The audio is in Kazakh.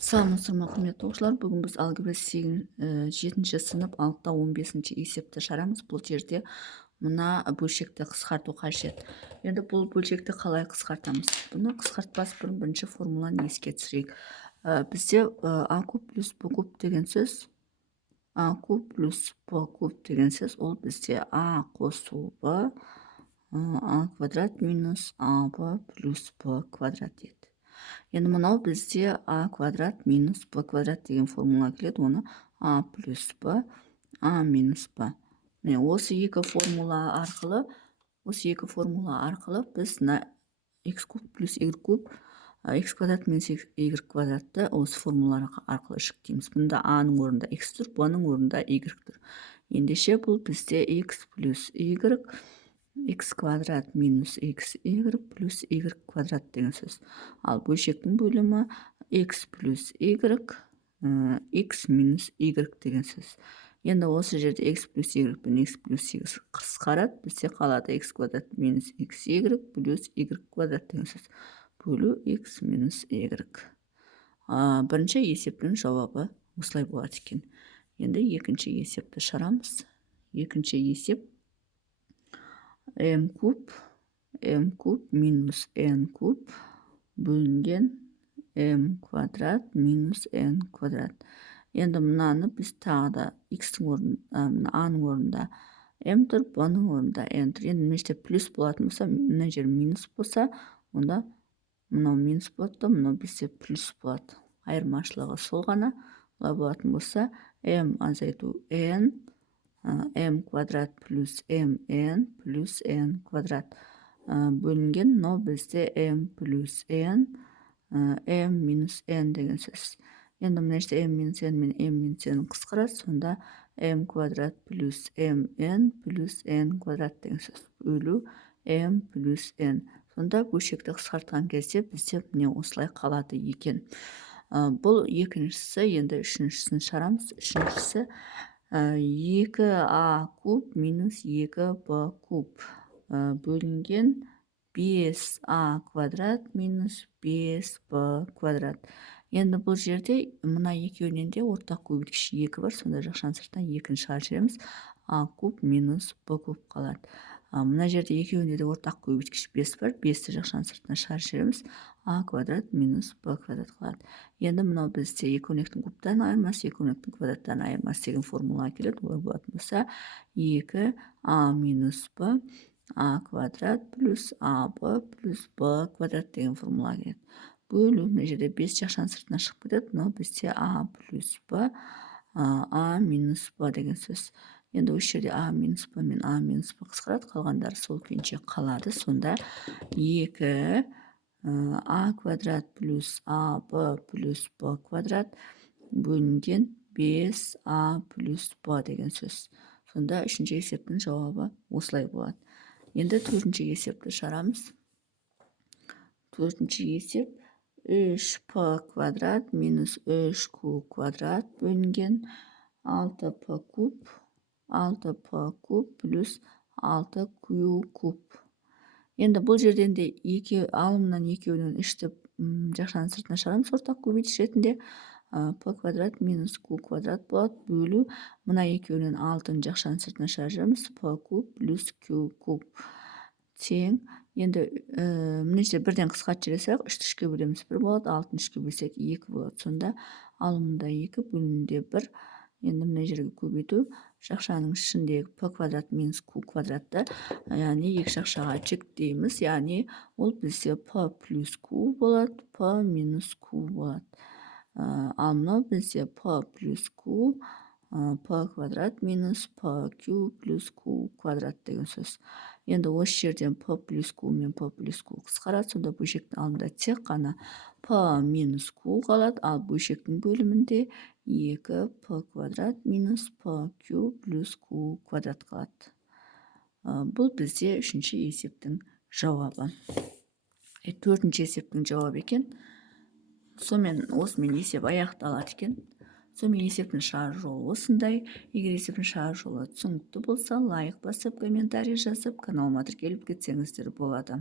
Саламатсыздар ма, құрметті оқушылар. Бүгін біз алгебра 7-ші сынып 6-15 есепті шарамыз. Бұл жерде мына бөлшекті қысқарту қажет. Енді бұл бөлшекті қалай қысқартамыз? Бұны қысқартпас бұрын бірінші формуланы еске түсірейік. Бізде а куб плюс б куб деген сөз, а куб плюс б куб деген сөз, ол бізде а қосу б, а квадрат минус аб плюс б квадрат еді. Енді мынау бізде а квадрат минус б квадрат деген формула келеді. Оны а плюс б, а минус б. Міне осы екі формула арқылы біз на x куб плюс y куб, x квадрат минус y квадратты осы формулалар арқылы жүктейміз. Бұнда а-ның орнында x тұр, б-ның орнында y тұр. Ендеше бұл бізде x плюс y, x квадрат минус xy плюс y квадрат деген сөз. Ал бөлшектің бөлімі x плюс y, x минус y деген сөз. Енді осы жерде x плюс y пен x плюс y қысқарады. Бізде қалады x квадрат минус xy плюс y квадрат деген сөз. Бөлу x минус y. Бірінші есептің жауабы осылай болады екен. Енді екінші есепті шарамыз. Екінші есеп m куб минус n куб бөлінген m квадрат минус n квадрат. Енді мұнаны біз тағы да x-тің орнында, а-ның орнында m тұр, b-ның орнында n тұр. Енді мына плюс болатын болса, мына жер минус болса, онда мынау минус болады, мынау бізде плюс болады. Айырмашылығы сол ғана. Бұлай болатын болса, m азайту n, m квадрат плюс mn плюс n квадрат бөлінген, но бізде m плюс n, m минус n деген сөз. Енді мына жерде m минус n мен m минус n қысқарады, сонда m квадрат плюс mn плюс n квадрат деген сөз. Бөлу m плюс n. Сонда бөлшекті қысқартқан кезде бізде міне осылай қалады екен. Бұл екіншісі. Енді үшіншісін шарамыз. Үшіншісі 2а куб минус 2б куб бөлінген 5а квадрат минус 5б квадрат. Енді бұл жерде мына екеуінен де ортақ көбейткіш 2 бар. Сонда жақшаның сыртынан 2-ні шығарып жібереміз. а куб минус б куб қалады. Мына жерде екеуінде де ортақ көбейткіш 5 бар. 5-ті жақшаның сыртынан шығарып жібереміз. а квадрат минус б квадрат қалады. Енді мынау бізде екі өрнектің кубтарын айырмасы, екі өрнектің квадраттарын айырмасы деген формула келеді. Олай болатын болса, 2а минус б, а квадрат плюс аб плюс б квадрат деген формула келеді. Бөлу, мына жерде 5 жақшаның сыртына шығып кетеді. Мынау бізде а плюс б, а минус б деген сөз. Енді осы жерде а минус б мен а минус б қысқарады, қалғандары сол күйінше қалады. Сонда 2 а квадрат плюс аб плюс б квадрат бөлінген 5а плюс б деген сөз. Сонда үшінші есептің жауабы осылай болады. Енді төртінші есепті шарамыз. Төртінші есеп 3p квадрат минус 3q квадрат бөлінген 6p куб плюс 6q куб. Енді бұл жерден де алымнан екеуінен 3-ті жақшаның сыртына шығарамыз ортақ көбейткіш ретінде. p квадрат минус q квадрат болады. Бөлу, мына екеуінен 6-ны жақшаның сыртына шығарып жібереміз. p куб плюс q куб тең. Енді мына жерде бірден қысқартып жіберсек, 3-ті 3-ке бөлеміз 1 болады, 6-ны 3-ке бөлсек 2 болады. Сонда алымында 2, бөлімінде 1. Енді мына жерге көбейту, жақшаның ішіндегі p квадрат минус q квадратты, яғни екі жақшаға жіктейміз. Яғни ол бізде p плюс q болады, p минус q болады. Ал мынау бізде p плюс q, p квадрат минус pq плюс q квадрат деген сөз. Енді осы жерден p плюс q мен p плюс q қысқарады. Сонда бөлшектің алдында тек қана p минус q қалады. Ал бөлшектің бөлімінде 2p квадрат минус pq плюс q квадрат қалады. Бұл бізде үшінші есептің жауабы. Төртінші есептің жауабы екен. Осымен есеп аяқталады екен. Сонымен есептің шығару жолы осындай. Егер есептің шығару жолы түсінікті болса, лайк басып, комментарий жазып, каналыма тіркеліп кетсеңіздер болады.